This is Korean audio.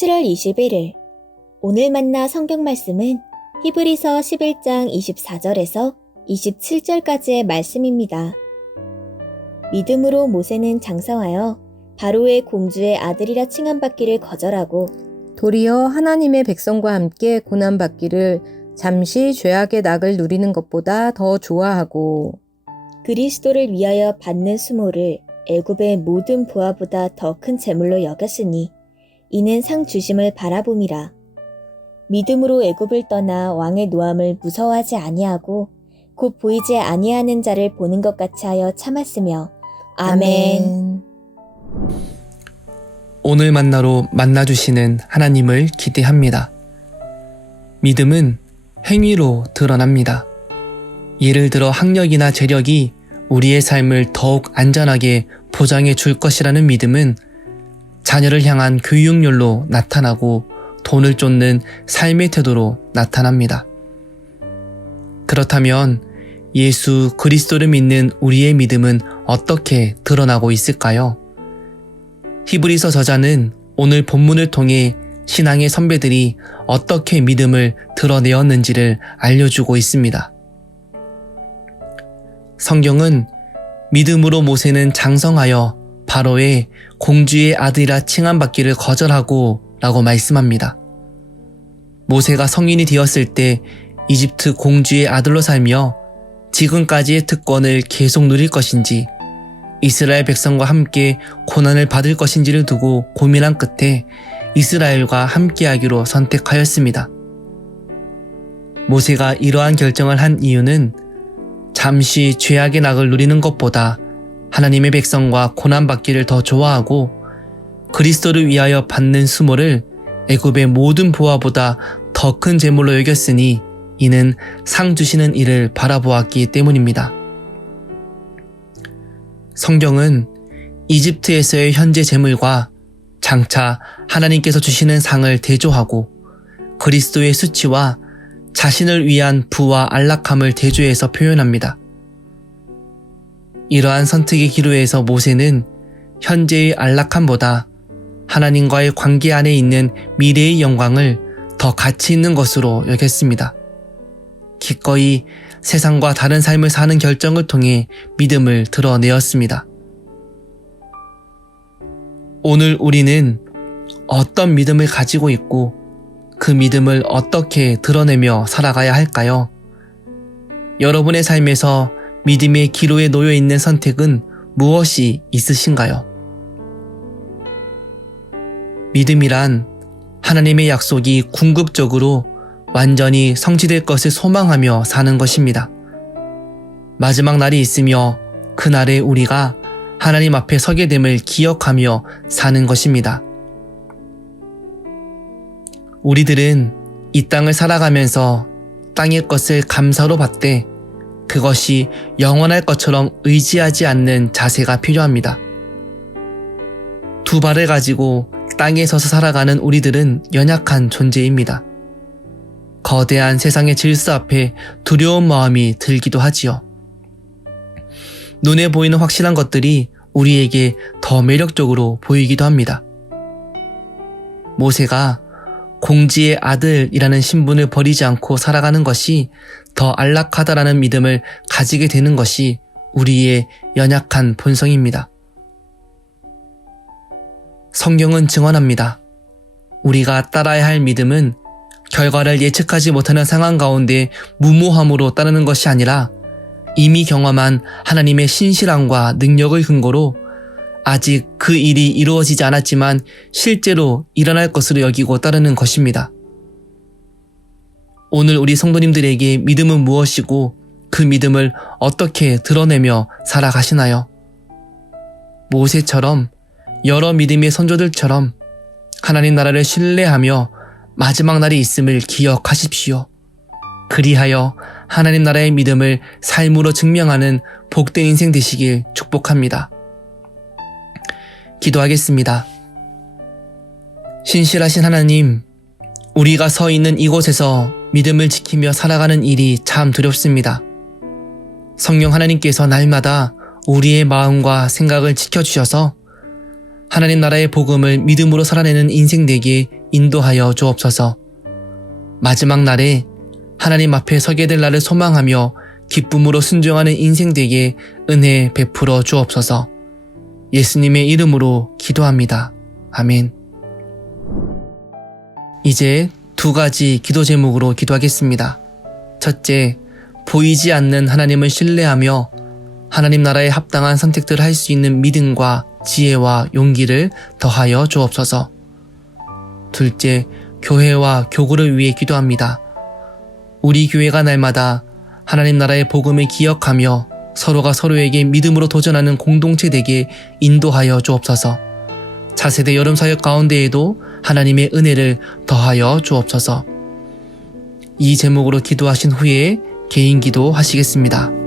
7월 21일 오늘 만나 성경 말씀은 히브리서 11장 24절에서 27절까지의 말씀입니다. 믿음으로 모세는 장성하여 바로의 공주의 아들이라 칭함받기를 거절하고 도리어 하나님의 백성과 함께 고난받기를 잠시 죄악의 낙을 누리는 것보다 더 좋아하고 그리스도를 위하여 받는 수모를 애굽의 모든 부하보다 더 큰 재물로 여겼으니 이는 상 주심을 바라봄이라. 믿음으로 애굽을 떠나 왕의 노함을 무서워하지 아니하고 곧 보이지 아니하는 자를 보는 것 같이 하여 참았으며 아멘. 오늘 만나로 만나주시는 하나님을 기대합니다. 믿음은 행위로 드러납니다. 예를 들어 학력이나 재력이 우리의 삶을 더욱 안전하게 보장해 줄 것이라는 믿음은 자녀를 향한 교육률로 나타나고 돈을 쫓는 삶의 태도로 나타납니다. 그렇다면 예수 그리스도를 믿는 우리의 믿음은 어떻게 드러나고 있을까요? 히브리서 저자는 오늘 본문을 통해 신앙의 선배들이 어떻게 믿음을 드러내었는지를 알려주고 있습니다. 성경은 믿음으로 모세는 장성하여 바로의 공주의 아들이라 칭함받기를 거절하고 라고 말씀합니다. 모세가 성인이 되었을 때 이집트 공주의 아들로 살며 지금까지의 특권을 계속 누릴 것인지 이스라엘 백성과 함께 고난을 받을 것인지를 두고 고민한 끝에 이스라엘과 함께하기로 선택하였습니다. 모세가 이러한 결정을 한 이유는 잠시 죄악의 낙을 누리는 것보다 하나님의 백성과 고난받기를 더 좋아하고 그리스도를 위하여 받는 수모를 애굽의 모든 보화보다 더 큰 재물로 여겼으니 이는 상 주시는 이를 바라보았기 때문입니다. 성경은 이집트에서의 현재 재물과 장차 하나님께서 주시는 상을 대조하고 그리스도의 수치와 자신을 위한 부와 안락함을 대조해서 표현합니다. 이러한 선택의 기로에서 모세는 현재의 안락함보다 하나님과의 관계 안에 있는 미래의 영광을 더 가치 있는 것으로 여겼습니다. 기꺼이 세상과 다른 삶을 사는 결정을 통해 믿음을 드러내었습니다. 오늘 우리는 어떤 믿음을 가지고 있고 그 믿음을 어떻게 드러내며 살아가야 할까요? 여러분의 삶에서 믿음의 기로에 놓여 있는 선택은 무엇이 있으신가요? 믿음이란 하나님의 약속이 궁극적으로 완전히 성취될 것을 소망하며 사는 것입니다. 마지막 날이 있으며 그날에 우리가 하나님 앞에 서게 됨을 기억하며 사는 것입니다. 우리들은 이 땅을 살아가면서 땅의 것을 감사로 받되 그것이 영원할 것처럼 의지하지 않는 자세가 필요합니다. 두 발을 가지고 땅에 서서 살아가는 우리들은 연약한 존재입니다. 거대한 세상의 질서 앞에 두려운 마음이 들기도 하지요. 눈에 보이는 확실한 것들이 우리에게 더 매력적으로 보이기도 합니다. 모세가 공주의 아들이라는 신분을 버리지 않고 살아가는 것이 더 안락하다라는 믿음을 가지게 되는 것이 우리의 연약한 본성입니다. 성경은 증언합니다. 우리가 따라야 할 믿음은 결과를 예측하지 못하는 상황 가운데 무모함으로 따르는 것이 아니라 이미 경험한 하나님의 신실함과 능력을 근거로 아직 그 일이 이루어지지 않았지만 실제로 일어날 것으로 여기고 따르는 것입니다. 오늘 우리 성도님들에게 믿음은 무엇이고 그 믿음을 어떻게 드러내며 살아가시나요? 모세처럼 여러 믿음의 선조들처럼 하나님 나라를 신뢰하며 마지막 날이 있음을 기억하십시오. 그리하여 하나님 나라의 믿음을 삶으로 증명하는 복된 인생 되시길 축복합니다. 기도하겠습니다. 신실하신 하나님, 우리가 서 있는 이곳에서 믿음을 지키며 살아가는 일이 참 두렵습니다. 성령 하나님께서 날마다 우리의 마음과 생각을 지켜주셔서 하나님 나라의 복음을 믿음으로 살아내는 인생 되게 인도하여 주옵소서. 마지막 날에 하나님 앞에 서게 될 날을 소망하며 기쁨으로 순종하는 인생 되게 은혜 베풀어 주옵소서. 예수님의 이름으로 기도합니다. 아멘. 이제 2가지 기도 제목으로 기도하겠습니다. 첫째, 보이지 않는 하나님을 신뢰하며 하나님 나라에 합당한 선택들을 할 수 있는 믿음과 지혜와 용기를 더하여 주옵소서. 둘째, 교회와 교구를 위해 기도합니다. 우리 교회가 날마다 하나님 나라의 복음을 기억하며 서로가 서로에게 믿음으로 도전하는 공동체 되게 인도하여 주옵소서. 차세대 여름 사역 가운데에도 하나님의 은혜를 더하여 주옵소서. 이 제목으로 기도하신 후에 개인 기도 하시겠습니다.